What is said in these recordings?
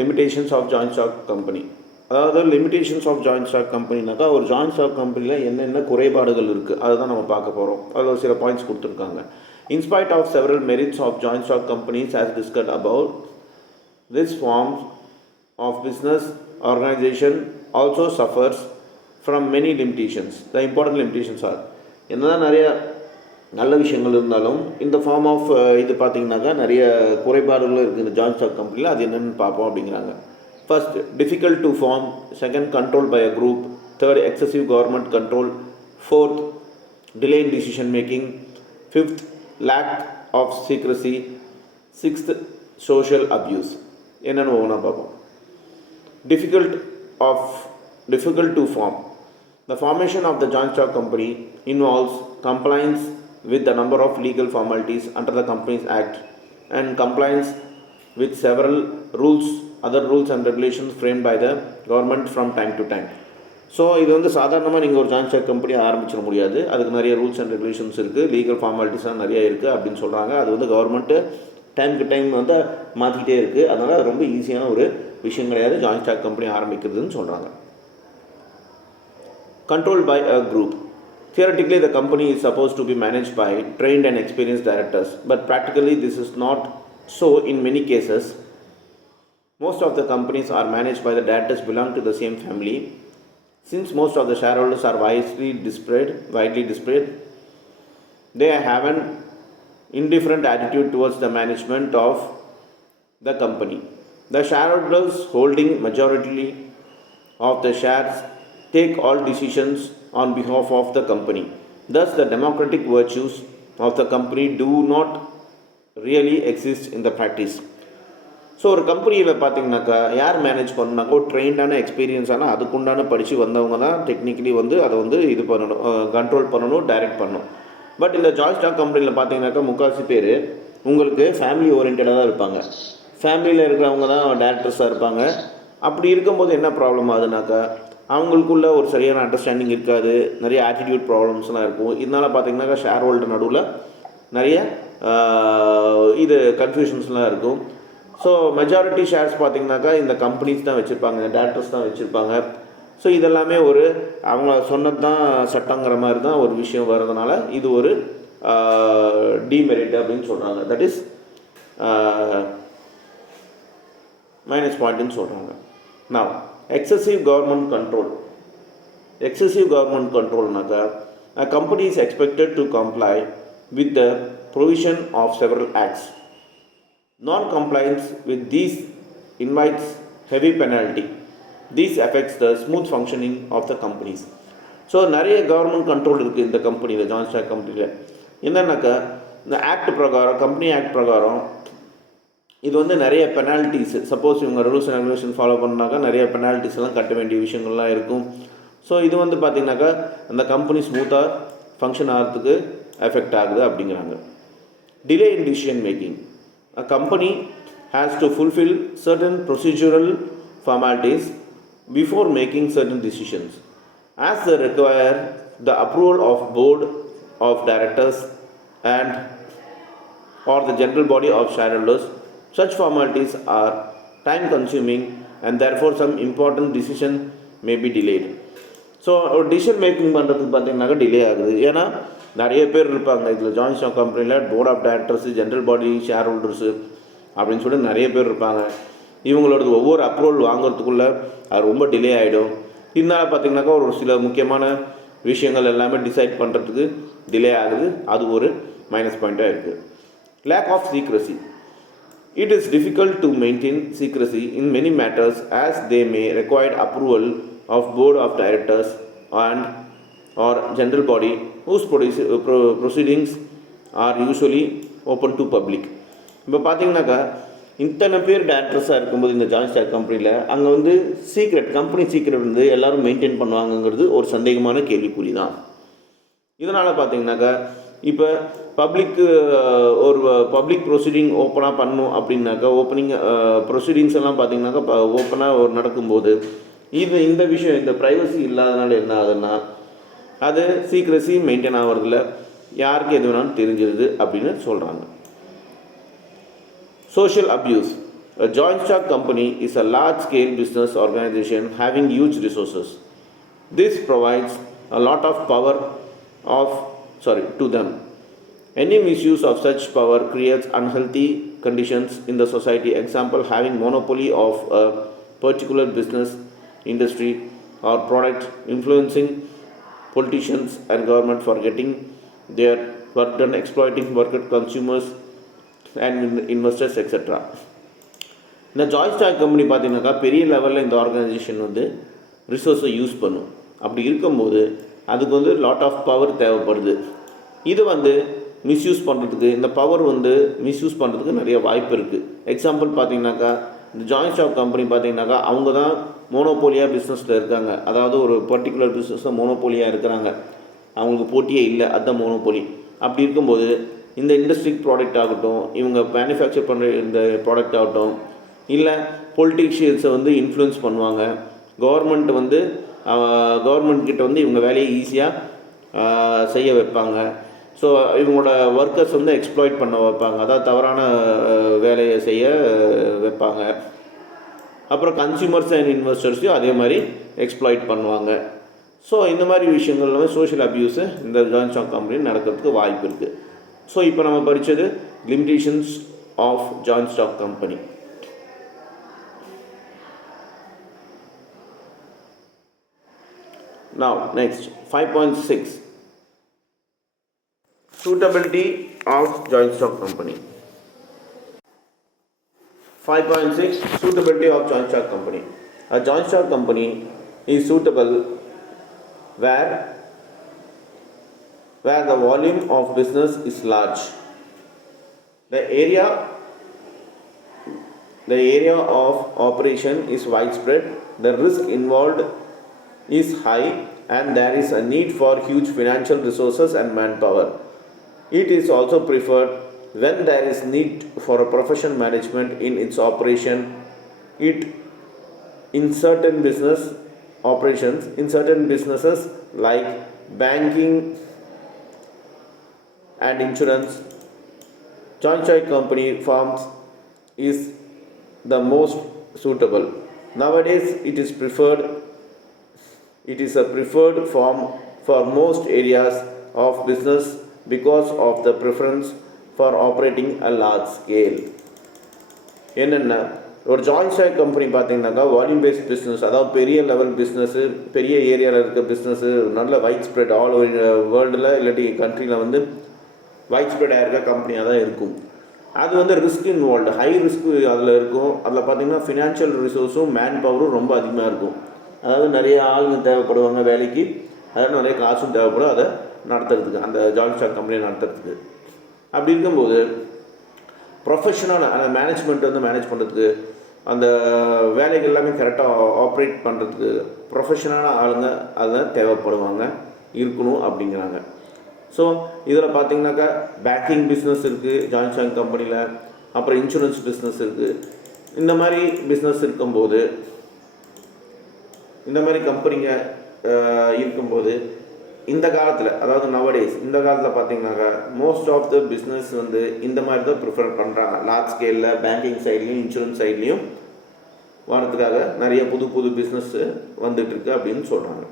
Limitations of joint stock company. அதாவது limitations of joint stock கம்பெனினாக்கா ஒரு ஜாயிண்ட் ஸ்டாக் கம்பெனியில் என்னென்ன குறைபாடுகள் இருக்குது அதை தான் நம்ம பார்க்க போகிறோம். அதில் ஒரு சில பாயிண்ட்ஸ் கொடுத்துருக்காங்க. In spite of several merits of joint stock companies as discussed about this forms of business organisation also suffers from many limitations. The important limitations are என்னதான் நிறைய நல்ல விஷயங்கள் இருந்தாலும் இந்த ஃபார்ம் ஆஃப் இது பார்த்திங்கனாக்கா நிறைய குறைபாடுகளும் இருக்குது இந்த ஜாயிண்ட் ஸ்டாக் கம்பெனியில். அது என்னென்னு பார்ப்போம் அப்படிங்கிறாங்க. First, difficult to form. Second, control by a group. Third, excessive government control. Fourth, delay in decision making. Fifth, lack of secrecy. Sixth, social abuse. என்னென்னு ஒவ்வொன்றா பார்ப்போம். Difficult to form. The formation of the joint stock company involves compliance with the number of legal formalities under the Companies Act and compliance with several other rules and regulations framed by the government from time to time. So இது வந்து சாதாரணமாக நீங்கள் ஒரு joint stock company ஆரம்பிச்சிட முடியாது. அதுக்கு நிறைய rules and regulations இருக்குது, legal ஃபார்மாலிட்டிஸ்லாம் நிறைய இருக்குது அப்படின்னு சொல்கிறாங்க. அது வந்து கவர்மெண்ட்டு டைமுக்கு டைம் வந்து மாற்றிக்கிட்டே இருக்குது. அதனால் அது ரொம்ப ஈஸியான ஒரு விஷயம் கிடையாது ஜாயிண்ட் ஸ்டாக் கம்பெனி ஆரம்பிக்கிறதுன்னு சொல்கிறாங்க. Controlled by a group. Theoretically, the company is supposed to be managed by trained and experienced directors, but practically this is not so in many cases. Most of the companies are managed by the directors belong to the same family. Since most of the shareholders are widely disparate, they have an indifferent attitude towards the management of the company. The shareholders holding majority of the shares take all decisions on behalf of the company. Thus, the democratic virtues of the company do not really exist in the practice. So ஒரு கம்பெனியில் பார்த்தீங்கன்னாக்கா யார் manage பண்ணாக்கா ஒரு ட்ரெயின்டான எக்ஸ்பீரியன்ஸான அதுக்குண்டான படித்து வந்தவங்க தான் டெக்னிக்கலி வந்து அதை வந்து இது பண்ணணும், கண்ட்ரோல் பண்ணணும், டைரக்ட் பண்ணணும். பட் இந்த ஜாயிண்ட் ஸ்டாக் கம்பெனியில் பார்த்தீங்கன்னாக்கா முக்கால்வாசி பேர் உங்களுக்கு ஃபேமிலி ஓரியன்டாக தான் இருப்பாங்க. ஃபேமிலியில் இருக்கிறவங்க தான் டேரக்டர்ஸாக இருப்பாங்க. அப்படி இருக்கும்போது என்ன ப்ராப்ளம் ஆகுதுனாக்கா அவங்களுக்குள்ள ஒரு சரியான அண்டர்ஸ்டாண்டிங் இருக்காது, நிறைய ஆட்டிடியூட் ப்ராப்ளம்ஸ்லாம் இருக்கும். இதனால் பார்த்திங்கனாக்கா ஷேர் ஹோல்டர் நடுவில் நிறைய இது கன்ஃபியூஷன்ஸ்லாம் இருக்கும். ஸோ மெஜாரிட்டி ஷேர்ஸ் பார்த்திங்கனாக்கா இந்த கம்பெனிஸ் தான் வச்சுருப்பாங்க, இந்த டேரக்டர்ஸ் தான் வச்சுருப்பாங்க. ஸோ இதெல்லாமே ஒரு அவங்க சொன்னது தான் சட்டங்கிற மாதிரி தான் ஒரு விஷயம் வர்றதுனால இது ஒரு டிமெரிட் அப்படின்னு சொல்கிறாங்க. தட் இஸ் மைனஸ் பாயிண்ட்டுன்னு சொல்கிறாங்க. நான் excessive government control. Excessive government control naga a company is expected to comply with the provision of several acts. Non-compliance with these invites heavy penalty. This affects the smooth functioning of the companies. So நிறைய government control இருக்குது இந்த கம்பெனியில், joint stock கம்பெனியில். என்னன்னாக்கா இந்த act பிரகாரம், company act பிரகாரம் இது வந்து நிறைய பெனால்ட்டிஸ், சப்போஸ் இவங்க ரூல்ஸ் அண்ட் ரெகுலேஷன் ஃபாலோ பண்ணாக்கா நிறைய பெனால்ட்டிஸ் எல்லாம் கட்ட வேண்டிய விஷயங்கள்லாம் இருக்கும். ஸோ இது வந்து பார்த்திங்கனாக்கா அந்த கம்பெனி ஸ்மூத்தாக ஃபங்க்ஷன் ஆகிறதுக்கு எஃபெக்ட் ஆகுது அப்படிங்கிறாங்க. Delay in decision making. A company has to fulfil certain procedural formalities before making certain decisions as the require the approval of board of directors and or the general body of shareholders. Such formalities are time consuming and therefore some important decision may be delayed. So ஒரு decision making பண்ணுறதுக்கு பார்த்தீங்கன்னாக்கா delay ஆகுது. ஏன்னா நிறைய பேர் இருப்பாங்க இதில் joint stock கம்பெனியில், board of directors, general body, shareholders அப்படின்னு சொல்லிட்டு நிறைய பேர் இருப்பாங்க. இவங்களோடது ஒவ்வொரு அப்ரூவல் வாங்குறதுக்குள்ளே அது ரொம்ப டிலே ஆகிடும். இதனால் பார்த்திங்கனாக்கா ஒரு சில முக்கியமான விஷயங்கள் எல்லாமே டிசைட் பண்ணுறதுக்கு டிலே ஆகுது. அது ஒரு மைனஸ் பாயிண்ட்டாக இருக்குது. Lack of secrecy. It is difficult to maintain secrecy in many matters as they may require approval of board of directors and or general body whose proceedings are usually open to public. இப்போ பார்த்தீங்கன்னாக்கா இத்தனை பேர் டேரக்டர்ஸாக இருக்கும்போது இந்த joint stock கம்பெனியில் அங்கே வந்து company secret வந்து எல்லோரும் மெயின்டைன் பண்ணுவாங்கங்கிறது ஒரு சந்தேகமான கேள்விக்குறி தான். இதனால் பார்த்தீங்கன்னாக்கா இப்போ பப்ளிக் ப்ரொசீடிங் ஓப்பனாக பண்ணணும் அப்படின்னாக்கா ப்ரொசீடிங்ஸ் எல்லாம் பார்த்திங்கனாக்கா ஓப்பனாக நடக்கும்போது இந்த விஷயம், இந்த ப்ரைவசி இல்லாதனால என்ன ஆகுதுன்னா அது சீக்ரெசி மெயின்டைன் ஆகிறதுல யாருக்கு எது வேணாலும் தெரிஞ்சிருது அப்படின்னு சொல்கிறாங்க. Social abuse. A joint stock company is a large scale business organization having huge resources. This provides a lot of power to them. Any misuse of such power creates unhealthy conditions in the society. Example, having monopoly of a particular business industry or product, influencing politicians and government for getting their work done, exploiting market consumers and investors, etc. இந்த joint stock company பார்த்தீங்கன்னாக்கா பெரிய லெவலில் இந்த organisation வந்து ரிசோர்ஸை use பண்ணும். அப்படி இருக்கும்போது அதுக்கு வந்து லாட் ஆஃப் பவர் தேவைப்படுது. இது வந்து மிஸ்யூஸ் பண்ணுறதுக்கு, இந்த பவர் வந்து மிஸ்யூஸ் பண்ணுறதுக்கு நிறைய வாய்ப்பு இருக்குது. எக்ஸாம்பிள் பார்த்தீங்கன்னாக்கா இந்த ஜாயிண்ட் ஸ்டாக் கம்பெனி பார்த்தீங்கன்னாக்கா அவங்க தான் மோனோபோலியாக பிஸ்னஸில் இருக்காங்க. அதாவது ஒரு பர்டிகுலர் பிஸ்னஸில் மோனோபோலியாக இருக்கிறாங்க, அவங்களுக்கு போட்டியே இல்லை, அதுதான் மோனோபோலி. அப்படி இருக்கும்போது இந்த இண்டஸ்ட்ரிக் ப்ராடக்ட் ஆகட்டும், இவங்க மேனுஃபேக்சர் பண்ணுற இந்த ப்ராடக்ட் ஆகட்டும், இல்லை பொலிட்டீஷியன்ஸை வந்து இன்ஃப்ளூயன்ஸ் பண்ணுவாங்க. கவர்மெண்ட் வந்து கவர்மெண்ட்கிட்ட வந்து இவங்க வேலையை ஈஸியாக செய்ய வைப்பாங்க. ஸோ இவங்களோட ஒர்க்கர்ஸ் வந்து எக்ஸ்ப்ளாய்ட் பண்ண வைப்பாங்க, அதாவது தவறான வேலையை செய்ய வைப்பாங்க. அப்புறம் கன்சியூமர்ஸ் அண்ட் இன்வெஸ்டர்ஸையும் அதே மாதிரி எக்ஸ்ப்ளாய்ட் பண்ணுவாங்க. ஸோ இந்த மாதிரி விஷயங்கள் வந்து சோஷியல் அப்யூஸு இந்த ஜாயிண்ட் ஸ்டாக் கம்பெனி நடக்கிறதுக்கு வாய்ப்பு இருக்குது. ஸோ இப்போ நம்ம படித்தது limitations of joint stock company. Now next 5.6 suitability of joint stock company. 5.6 suitability of joint stock company. A joint stock company is suitable where the volume of business is large, the area of operation is widespread, the risk involved is high, and there is a need for huge financial resources and manpower. It is also preferred when there is need for a professional management in its operation. In certain business operations, in certain businesses like banking and insurance, joint stock company forms is the most suitable. Nowadays it is a preferred form for most areas of business because of the preference for operating a large scale. என்னென்ன ஒரு joint stock company பார்த்தீங்கன்னாக்கா volume based business, அதாவது பெரிய level business, பெரிய ஏரியாவில் இருக்க business, நல்ல white spread all over வேர்ல்டில் இல்லாட்டி கண்ட்ரியில் வந்து வைட் ஸ்ப்ரெடாக இருக்க கம்பெனியாக தான் இருக்கும். அது வந்து ரிஸ்க் இன்வால்வ்டு, ஹை ரிஸ்க் அதில் இருக்கும். அதில் பார்த்திங்கன்னா ஃபினான்ஷியல் ரிசோர்ஸும் மேன் பவரும் ரொம்ப அதிகமாக இருக்கும். அதாவது நிறைய ஆளுங்க தேவைப்படுவாங்க வேலைக்கு, அதாவது நிறைய காசும் தேவைப்படும் அதை நடத்துறதுக்கு, அந்த ஜாயிண்ட் ஸ்டாக் கம்பெனியை நடத்துறதுக்கு. அப்படி இருக்கும்போது ப்ரொஃபஷனல் அந்த மேனேஜ்மெண்ட் வந்து மேனேஜ் பண்ணுறதுக்கு, அந்த வேலைகள் எல்லாமே கரெக்டாக ஆப்ரேட் பண்ணுறதுக்கு ப்ரொஃபஷனலான ஆளுங்க அதில் தேவைப்படுவாங்க, இருக்கணும் அப்படிங்கிறாங்க. ஸோ இதில் பார்த்திங்கனாக்கா பேங்கிங் பிஸ்னஸ் இருக்குது ஜாயிண்ட் ஸ்டாக் கம்பெனியில், அப்புறம் இன்சூரன்ஸ் பிஸ்னஸ் இருக்குது. இந்த மாதிரி பிஸ்னஸ் இருக்கும்போது, இந்த மாதிரி கம்பெனிங்க இருக்கும்போது இந்த காலத்தில், அதாவது நவடேஸ் இந்த காலத்தில் பார்த்தீங்கன்னாக்கா மோஸ்ட் ஆஃப் த பிஸ்னஸ் வந்து இந்த மாதிரி தான் ப்ரிஃபர் பண்ணுறாங்க. லார்ஜ் ஸ்கேலில் பேங்கிங் சைட்லேயும் இன்சூரன்ஸ் சைட்லேயும் வரதுக்காக நிறைய புது புது பிஸ்னஸ்ஸு வந்துட்டுருக்கு அப்படின்னு சொல்கிறாங்க.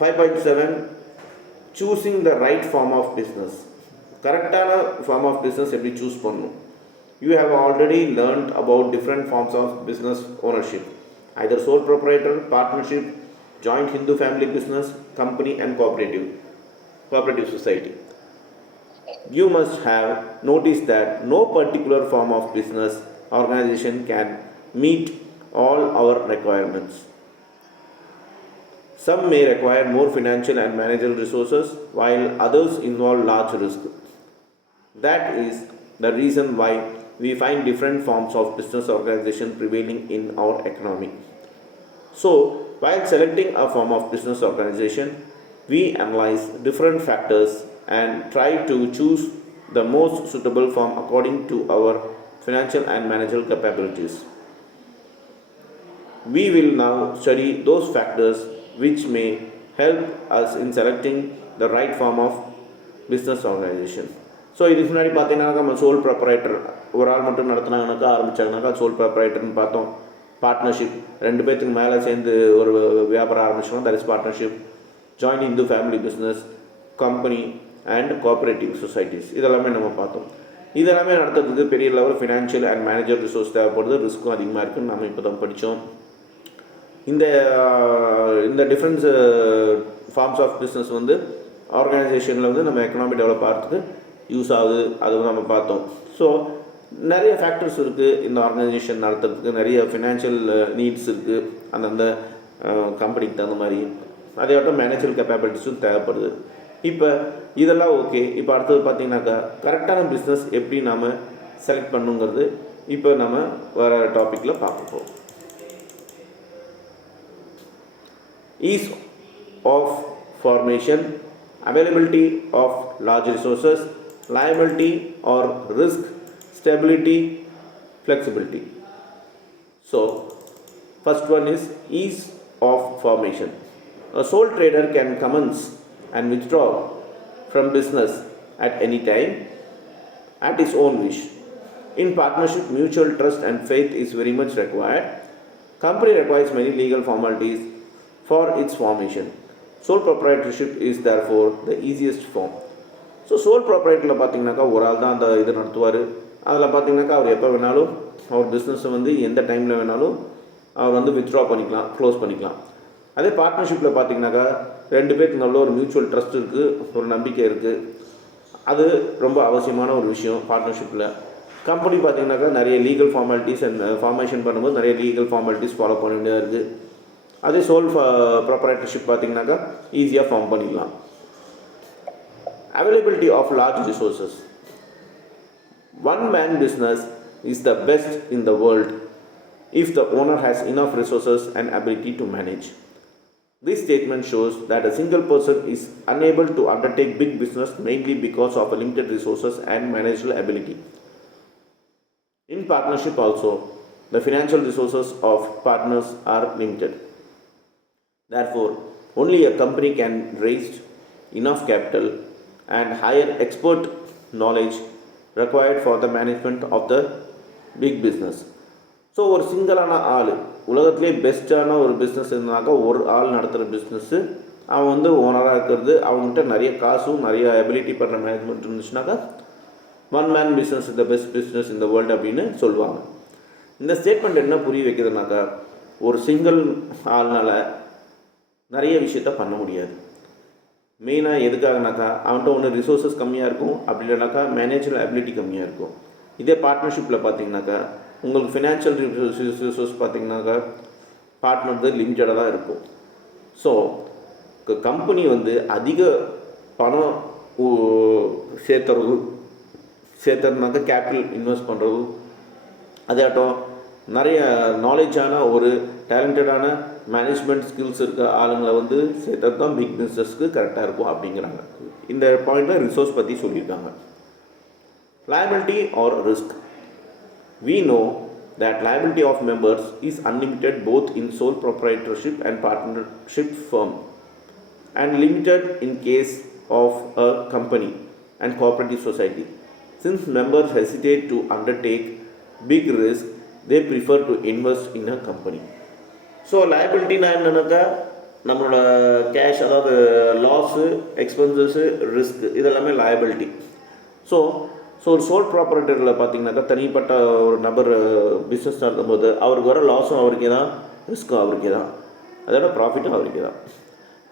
5.7 choosing the right form of business. கரெக்டான ஃபார்ம் ஆஃப் பிஸ்னஸ் எப்படி சூஸ் பண்ணணும்? You have already learned about different forms of business ownership, either sole proprietor, partnership, joint Hindu family business, company and cooperative society. You must have noticed that no particular form of business organization can meet all our requirements. Some may require more financial and managerial resources, while others involve large risk. That is the reason why we find different forms of business organization prevailing in our economy. So, while selecting a form of business organization, we analyze different factors and try to choose the most suitable form according to our financial and managerial capabilities. We will now study those factors which may help us in selecting the right form of business organization. So இதுக்கு முன்னாடி பார்த்தீங்கன்னாக்கா நம்ம soul ப்ராப்பரைட்டர் ஒரு ஆள் மட்டும் நடத்துனாங்கனாக்கா ஆரம்பித்தாங்கனாக்கா soul ப்ராப்பரைட்டர்னு பார்த்தோம். Partnership 2 பேர்த்துக்கு மேலே சேர்ந்து ஒரு வியாபாரம் ஆரம்பிச்சோம், that is partnership. Join Hindu family business, company and cooperative societies, இதெல்லாமே நம்ம பார்த்தோம். இதெல்லாமே நடத்துறதுக்கு பெரிய level financial and manager resource தேவைப்படுது, ரிஸ்க்கும் அதிகமாக இருக்குதுன்னு நம்ம இப்போ தான் படித்தோம். இந்த இந்த டிஃப்ரெண்ட்ஸ் ஃபார்ம்ஸ் ஆஃப் பிஸ்னஸ் வந்து ஆர்கனைசேஷனில் வந்து நம்ம எக்கனாமி டெவலப் ஆகிறதுக்கு யூஸ் ஆகுது, அது நம்ம பார்த்தோம். ஸோ நிறைய ஃபேக்டர்ஸ் இருக்குது இந்த ஆர்கனைசேஷன் நடத்துறதுக்கு, நிறைய ஃபினான்ஷியல் நீட்ஸ் இருக்குது அந்தந்த கம்பெனிக்கு தகுந்த மாதிரி, அதையாட்டும் மேனேஜர் கேப்பபிலிட்டிஸும் தேவைப்படுது. இப்போ இதெல்லாம் ஓகே. இப்போ அடுத்தது பார்த்திங்கனாக்கா கரெக்டான பிஸ்னஸ் எப்படி நாம் செலக்ட் பண்ணுங்கிறது இப்போ நம்ம வேறு டாப்பிக்கில் பார்க்க போகிறோம். Ease of formation, availability of large resources, liability or risk, stability, flexibility. So, first one is ease of formation. A sole trader can commence and withdraw from business at any time at his own wish. In partnership, mutual trust and faith is very much required. Company requires many legal formalities for its formation. Sole proprietorship is therefore the easiest form. So sole ப்ராப்பரைட்டரில் பார்த்தீங்கன்னாக்கா ஒரு ஆள் தான் அந்த இது நடத்துவார். அதில் பார்த்தீங்கன்னாக்கா அவர் எப்போ வேணாலும் அவர் பிஸ்னஸை வந்து எந்த டைமில் வேணாலும் அவர் வந்து வித்ட்ரா பண்ணிக்கலாம், க்ளோஸ் பண்ணிக்கலாம். அதே பார்ட்னர்ஷிப்பில் பார்த்தீங்கன்னாக்கா 2 பேருக்கு நல்ல ஒரு மியூச்சுவல் ட்ரஸ்ட் இருக்குது, ஒரு நம்பிக்கை இருக்குது. அது ரொம்ப அவசியமான ஒரு விஷயம் பார்ட்னர்ஷிப்பில். கம்பெனி பார்த்தீங்கன்னாக்கா நிறைய லீகல் ஃபார்மாலிட்டிஸ் அண்ட் ஃபார்மேஷன் பண்ணும்போது நிறைய லீகல் ஃபார்மாலிட்டிஸ் ஃபாலோ பண்ண வேண்டியதாக இருக்குது. அதே சோல் ப்ராப்பரைட்டர்ஷிப் பார்த்தீங்கன்னாக்கா ஈஸியாக ஃபார்ம் பண்ணிக்கலாம். Availability of large resources. One man business is the best in the world if the owner has enough resources and ability to manage. This statement shows that a single person is unable to undertake big business mainly because of limited resources and managerial ability. In partnership also, the financial resources of partners are limited. Therefore, only a company can raise enough capital and hire expert knowledge required for the management of the big business. So ஒரு சிங்கிளான ஆள் உலகத்திலே பெஸ்ட்டான ஒரு business இருந்தாக்கா ஒரு ஆள் நடத்துகிற business, அவன் வந்து ஓனராக இருக்கிறது, அவங்ககிட்ட நிறைய காசும் நிறைய எபிலிட்டி பண்ணுற மேனேஜ்மெண்ட் இருந்துச்சுனாக்கா one man business is the best business இந்த வேர்ல்டு அப்படின்னு சொல்லுவாங்க. இந்த ஸ்டேட்மெண்ட் என்ன புரிய வைக்கிறதுனாக்கா ஒரு சிங்கிள் ஆள்னால் நிறைய விஷயத்த பண்ண முடியாது. மெயினாக எதுக்காகனாக்கா அவன்கிட்ட ஒன்று ரிசோர்ஸஸ் கம்மியாக இருக்கும், அப்படி இல்லைனாக்கா மேனேஜர் அபிலிட்டி கம்மியாக இருக்கும். இதே பார்ட்னர்ஷிப்பில் பார்த்தீங்கன்னாக்கா உங்களுக்கு ஃபினான்ஷியல் ரிசோர்ஸ் பார்த்தீங்கன்னாக்கா பார்ட்னர் லிமிட்டடாக தான் இருக்கும். ஸோ கம்பெனி வந்து அதிக பணம் சேர்த்துறதுனாக்கா கேபிட்டல் இன்வெஸ்ட் பண்ணுறது, அதாட்டம் நிறைய நாலேஜான ஒரு டேலண்டடான மேனேஜ்மெண்ட் ஸ்கில்ஸ் இருக்க ஆளுங்களை வந்து சேர்த்தது தான் பிக் பிஸ்னஸ்க்கு கரெக்டாக இருக்கும் அப்படிங்கிறாங்க. இந்த பாயிண்டில் ரிசோர்ஸ் பற்றி சொல்லியிருக்காங்க. liability or risk. We know that liability of members is unlimited both in sole proprietorship and partnership firm, and limited in case of a company and cooperative society. Since members hesitate to undertake big risk, they prefer to invest in a company. So லைபிலிட்டினா என்னன்னாக்கா நம்மளோட cash, அதாவது loss, expenses, risk, இதெல்லாமே liability. So ஒரு sole ப்ராப்பரைட்டரில் பார்த்தீங்கன்னாக்கா தனிப்பட்ட ஒரு நபர் பிஸ்னஸ் நடத்தும்போது அவருக்கு வர லாஸும் அவருக்கே தான், ரிஸ்க்கும் அவருக்கே தான், அதோட ப்ராஃபிட்டும் அவருக்கே தான்.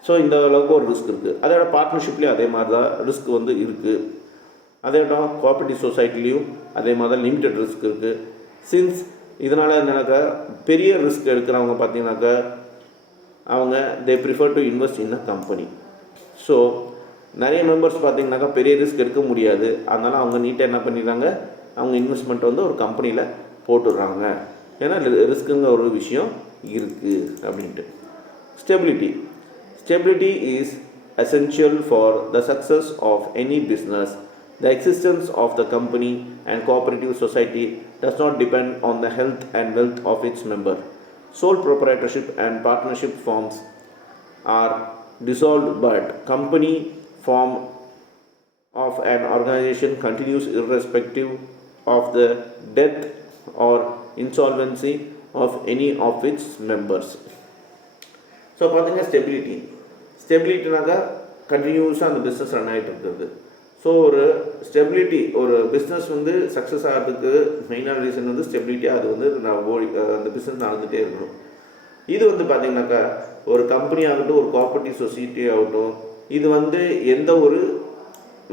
ஸோ இந்த அளவுக்கு ஒரு ரிஸ்க் இருக்குது. அதோட பார்ட்னர்ஷிப்லேயும் அதே மாதிரி தான் ரிஸ்க் வந்து இருக்குது. அதோட கோஆப்ரேட்டிவ் சொசைட்டிலையும் அதே மாதிரி தான் லிமிட்டட் ரிஸ்க் இருக்குது. சின்ஸ் இதனால் என்னன்னாக்கா பெரிய ரிஸ்க் எடுக்கிறவங்க பார்த்தீங்கன்னாக்கா அவங்க they prefer to invest in a company. So நிறைய மெம்பர்ஸ் பார்த்தீங்கன்னாக்கா பெரிய ரிஸ்க் எடுக்க முடியாது, அதனால் அவங்க நீட்டாக என்ன பண்ணிடுறாங்க, அவங்க இன்வெஸ்ட்மெண்ட் வந்து ஒரு கம்பெனியில் போட்டுடுறாங்க. ஏன்னா ரிஸ்க்குங்க ஒரு விஷயம் இருக்குது அப்படின்ட்டு. Stability is essential for the success of any business. The existence of the company and cooperative society does not depend on the health and wealth of its member. Sole proprietorship and partnership forms are dissolved, but company form of an organization continues irrespective of the death or insolvency of any of its members. So பார்த்தீங்கன்னா ஸ்டெபிலிட்டினாக்கா கண்டினியூஸாக அந்த business run ஆகிட்டு இருக்குது. So ஒரு stability, ஒரு business வந்து success ஆகிறதுக்கு மெயினான ரீசன் வந்து ஸ்டெபிலிட்டியாக அது வந்து அந்த பிஸ்னஸ் நடந்துகிட்டே இருக்கணும். இது வந்து பார்த்திங்கனாக்கா ஒரு கம்பெனி ஆகட்டும், ஒரு கோஆப்ரேட்டிவ் சொசைட்டி ஆகட்டும், இது வந்து எந்த ஒரு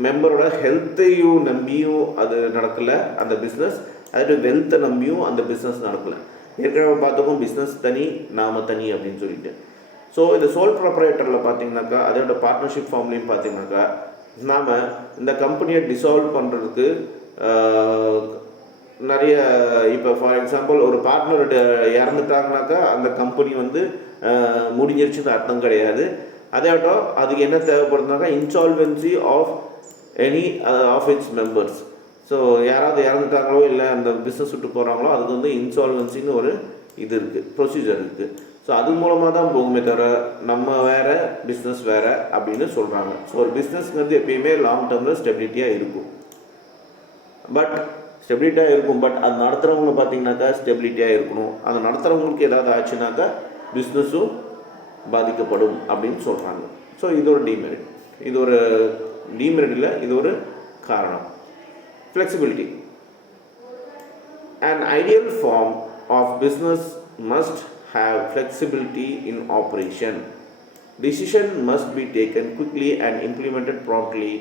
மெம்பரோட ஹெல்த்தையும் நம்பியும் அது நடக்கலை அந்த பிஸ்னஸ், அதோட வெல்த்தை நம்பியும் அந்த பிஸ்னஸ் நடக்கலை. ஏற்கனவே பார்த்துக்கும் பிஸ்னஸ் தனி நாம தனி அப்படின்னு சொல்லிட்டு. ஸோ இந்த சோல் ப்ரொப்ரைட்டரில் பார்த்தீங்கன்னாக்கா அதோட பார்ட்னர்ஷிப் ஃபார்ம்லேயும் பார்த்தீங்கன்னாக்கா நாம் இந்த கம்பெனியை டிசால்வ் பண்ணுறதுக்கு நிறைய, இப்போ ஃபார் எக்ஸாம்பிள் ஒரு பார்ட்னர் இறந்துட்டாங்கனாக்கா அந்த கம்பெனி வந்து முடிஞ்சிருச்சுன்னு அர்த்தம் கிடையாது. அதேட்டம் அதுக்கு என்ன தேவைப்படுதுனாக்கா insolvency of any of its members. So யாராவது இறந்துட்டாங்களோ இல்லை அந்த பிஸ்னஸ் விட்டு போகிறாங்களோ அதுக்கு வந்து இன்சால்வென்சின்னு ஒரு இது இருக்குது, ப்ரொசீஜர் இருக்குது. ஸோ அது மூலமாக தான் போகுமே தவிர நம்ம வேறு பிஸ்னஸ் வேறு அப்படின்னு சொல்கிறாங்க. ஸோ ஒரு பிஸ்னஸ்ங்கிறது எப்பயுமே லாங் டேர்மில் ஸ்டெபிலிட்டியாக இருக்கும். பட் அது நடத்துகிறவங்க பார்த்தீங்கன்னாக்கா ஸ்டெபிலிட்டியாக இருக்கணும். அது நடத்துகிறவங்களுக்கு ஏதாவது ஆச்சுனாக்கா பிஸ்னஸும் பாதிக்கப்படும் அப்படின்னு சொல்கிறாங்க. ஸோ இது ஒரு டிமெரிட், இது ஒரு டிமெரிட் இல்லை, இது ஒரு காரணம். Flexibility. An ideal form of business must have flexibility in operation. Decision must be taken quickly and implemented promptly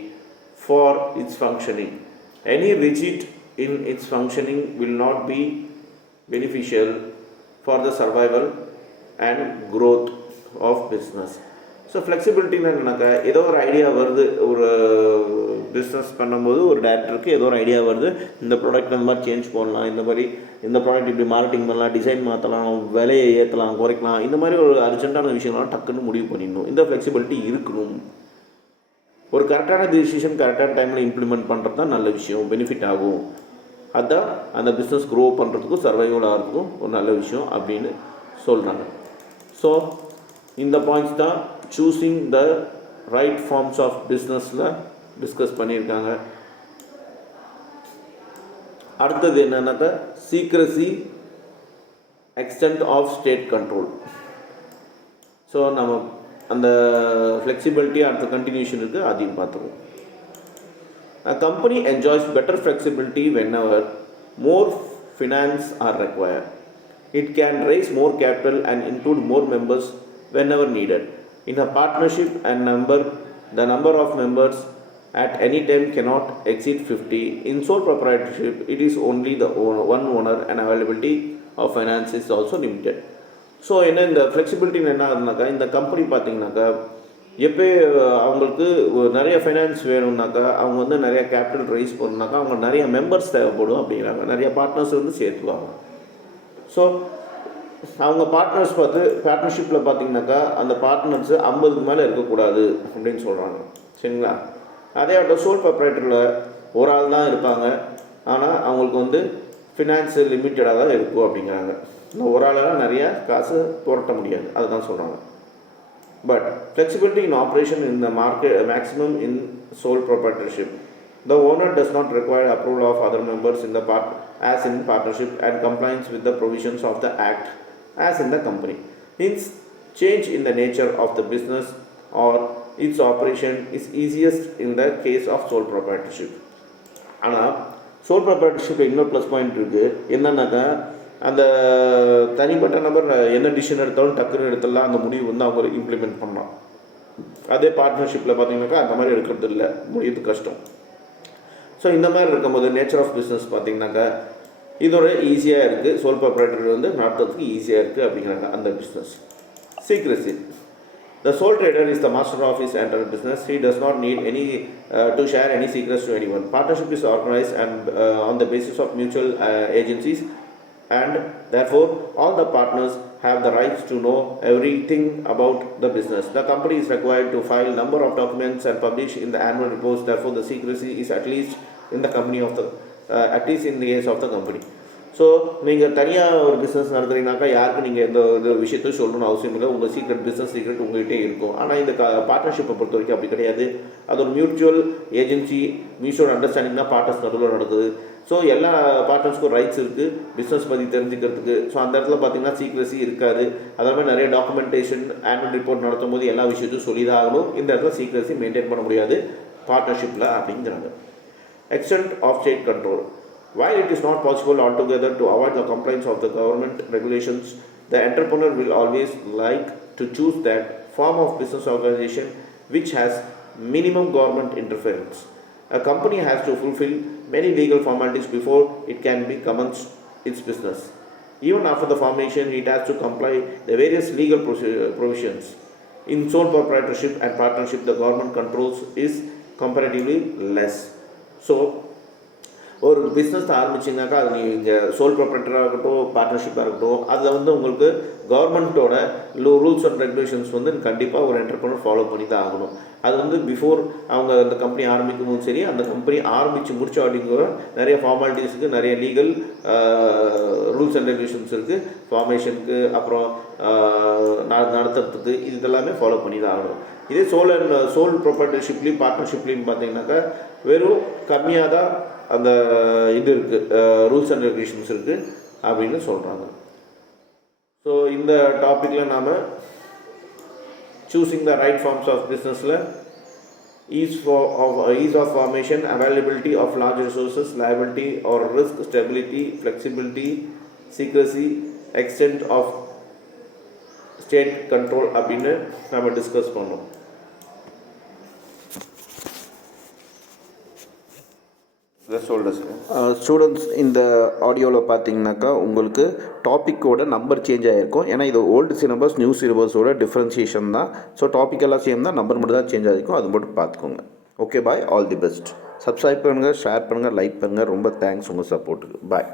for its functioning. Any rigid in its functioning will not be beneficial for the survival and growth of business. So ஃப்ளெக்சிபிலிட்டின்னு என்னன்னாக்கா ஏதோ ஒரு idea வருது, ஒரு business பண்ணும்போது ஒரு டேரக்டருக்கு ஏதோ ஒரு ஐடியா வருது, இந்த ப்ராடக்ட் அந்த மாதிரி சேஞ்ச் பண்ணலாம், இந்த ப்ராடக்ட் இப்படி மார்க்கெட்டிங் பண்ணலாம், டிசைன் மாற்றலாம், விலையை ஏற்றலாம், குறைக்கலாம், இந்த மாதிரி ஒரு அர்ஜென்ட்டான விஷயம்லாம் டக்குன்னு முடிவு பண்ணிடணும். இந்த ஃப்ளெக்சிபிலிட்டி இருக்கணும். ஒரு கரெக்டான டிசிஷன் கரெக்டான டைமில் இம்ப்ளிமெண்ட் பண்ணுறது தான் நல்ல விஷயம், பெனிஃபிட் ஆகும். அதுதான் அந்த பிஸ்னஸ் க்ரோ பண்ணுறதுக்கும் சர்வைவல் ஆகிறதுக்கும் ஒரு நல்ல விஷயம் அப்படின்னு சொல்கிறாங்க. ஸோ இந்த பாயிண்ட்ஸ் தான் choosing the right forms of பிஸ்னஸில் டிஸ்கஸ் பண்ணியிருக்காங்க. அடுத்தது என்னன்னாக்கா secrecy, extent of state control. So நம்ம அந்த ஃப்ளெக்சிபிலிட்டி அடுத்த கண்டினியூஷன் இருக்குது, அதையும் பார்த்துருவோம். A company enjoys better flexibility whenever more finance are required. It can raise more capital and include more members whenever needed. In a partnership, the number of members at any time cannot exceed 50. In sole proprietorship, it is only the one owner and availability of finance is also limited. So என்ன இந்த ஃப்ளெக்சிபிலிட்டின்னு என்ன ஆகுதுனாக்கா, இந்த company பார்த்தீங்கன்னாக்கா எப்போ அவங்களுக்கு நிறைய finance வேணும்னாக்கா, அவங்க வந்து நிறைய கேபிட்டல் ரைஸ் பண்ணணுனாக்கா அவங்க நிறைய மெம்பர்ஸ் தேவைப்படும் அப்படிங்கிறாங்க, நிறைய பார்ட்னர்ஸ் வந்து சேர்த்துவாங்க. ஸோ அவங்க பார்ட்னர்ஷிப்பில் பார்த்தீங்கன்னாக்கா அந்த பார்ட்னர்ஸு 50க்கு மேலே இருக்கக்கூடாது அப்படின்னு சொல்கிறாங்க. சரிங்களா? அதே சோல் ப்ரொப்ரைட்டரில் ஒரு ஆள் தான் இருப்பாங்க, ஆனால் அவங்களுக்கு வந்து ஃபினான்ஸு லிமிட்டடாக தான் இருக்கும் அப்படிங்கிறாங்க. இந்த ஒரு ஆளால் நிறைய காசு புரட்ட முடியாது, அதுதான் சொல்கிறாங்க. But flexibility in operation in the market maximum in sole proprietorship. The owner does not require approval of other members in the as in partnership and compliance with the provisions of the act as in the company. Hence, change in the nature of the business or its operation is easiest in the case of sole proprietorship. ஆனால் soul ப்ராப்பர்ட்டிஷிப் இன்னொரு plus point இருக்குது. என்னன்னாக்கா அந்த தனிப்பட்ட நபர் என்ன decision எடுத்தாலும் டக்குன்னு எடுத்துடலாம், அந்த முடிவு வந்து அவங்க இம்ப்ளிமெண்ட் பண்ணலாம். அதே பார்ட்னர்ஷிப்பில் பார்த்தீங்கன்னாக்கா அந்த மாதிரி எடுக்கிறது இல்லை, முடிவு கஷ்டம். ஸோ இந்த மாதிரி இருக்கும்போது நேச்சர் ஆஃப் பிஸ்னஸ் பார்த்தீங்கன்னாக்கா இதோட ஈஸியாக இருக்குது, சோல் ப்ராப்பர்ட்டி வந்து நடத்துறதுக்கு ஈஸியாக இருக்குது அப்படிங்கிறாங்க அந்த business. சீக்ரெசி. The sole trader is the master of his entire business. He does not need to share any secrets to anyone. Partnership is organized and on the basis of mutual agencies, and therefore all the partners have the rights to know everything about the business. The company is required to file number of documents and publish in the annual reports. Therefore, the secrecy is at least in the case of the company. So நீங்கள் தனியாக ஒரு business நடத்துறீங்கனாக்கா யாருக்கும் நீங்கள் எந்த ஒரு விஷயத்தையும் சொல்லணும்னு அவசியம் இல்லை. உங்கள் சீக்ரெட், பிஸ்னஸ் சீக்ரெட் உங்கள்கிட்டே இருக்கும். ஆனால் இந்த பார்ட்னர்ஷிப்பை பொறுத்த வரைக்கும் அப்படி கிடையாது. அது ஒரு மியூச்சுவல் ஏஜென்சி, மியூச்சுவல் அண்டர்ஸ்டாண்டிங் தான் பார்ட்னர்ஸ் நடுவில் நடக்குது. ஸோ எல்லா பார்ட்னர்ஸ்க்கும் ரைட்ஸ் இருக்குது பிஸ்னஸ் பற்றி தெரிஞ்சுக்கிறதுக்கு. ஸோ அந்த இடத்துல பார்த்தீங்கன்னா சீக்ரெசி இருக்காது. அதே மாதிரி நிறைய டாக்குமெண்டேஷன், ஆனுவல் ரிப்போர்ட் நடத்தும் போது எல்லா விஷயத்தையும் சொல்லி தான் ஆகணும். இந்த இடத்துல சீக்ரெசி மெயின்டைன் பண்ண முடியாது பார்ட்னர்ஷிப்பில் அப்படிங்கிறாங்க. Extent of state control. While it is not possible altogether to avoid the compliance of the government regulations, the entrepreneur will always like to choose that form of business organization which has minimum government interference. A company has to fulfill many legal formalities before it can be commence its business. Even after the formation, it has to comply the various legal provisions. In sole proprietorship and partnership, the government controls is comparatively less. So ஒரு business ஆரம்பிச்சிங்கனாக்கா அது நீங்கள் soul ப்ரொப்ரைட்டராக இருக்கட்டும், பார்ட்னர்ஷிப்பாக இருக்கட்டும், அதில் வந்து உங்களுக்கு கவர்மெண்ட்டோட rules and regulations வந்து கண்டிப்பாக ஒரு என்டர்பிரனர் ஃபாலோ பண்ணி தான் ஆகணும். அது வந்து பிஃபோர் அவங்க அந்த கம்பெனி ஆரம்பிக்கணும் சரி, அந்த கம்பெனி ஆரம்பித்து முடிச்ச அப்படிங்கிற நிறைய ஃபார்மாலிட்டிஸுக்கு, நிறைய லீகல் ரூல்ஸ் அண்ட் ரெகுலேஷன்ஸ் இருக்குது. ஃபார்மேஷனுக்கு, அப்புறம் நடத்துறதுக்கு, இது எல்லாமே ஃபாலோ பண்ணி தான் ஆகணும். இதே சோல் ப்ரொப்ரைட்டர்ஷிப்லேயும் பார்ட்னர்ஷிப்லேயும் பார்த்தீங்கன்னாக்கா வெறும் கம்மியாக தான் அந்த இது இருக்குது, ரூல்ஸ் அண்ட் ரெகுலேஷன்ஸ் இருக்குது அப்படின்னு சொல்கிறாங்க. ஸோ இந்த டாப்பிக்கில் நாம் choosing the right forms of பிஸ்னஸில் ease of formation, availability of large resources, liability or risk, stability, flexibility, secrecy, extent of state control அப்படின்னு நம்ம டிஸ்கஸ் பண்ணோம். ஸ்டூடெண்ட்ஸ், இந்த ஆடியோவில் பார்த்தீங்கன்னாக்கா உங்களுக்கு டாப்பிக்கோட நம்பர் சேஞ்ச் ஆகிருக்கும். ஏன்னா இது ஓல்டு சிலபஸ், நியூ சிலபஸோட டிஃப்ரென்சியேஷன் தான். ஸோ டாபிக் எல்லாம் சேம் தான், நம்பர் மட்டும் தான் சேஞ்ச் ஆகிருக்கும். அது மட்டும் பார்த்துக்கோங்க. Okay, bye, all the best. Subscribe பண்ணுங்கள், ஷேர் பண்ணுங்கள், லைக் பண்ணுங்கள். ரொம்ப தேங்க்ஸ் உங்கள் சப்போர்ட்டுக்கு. பாய்.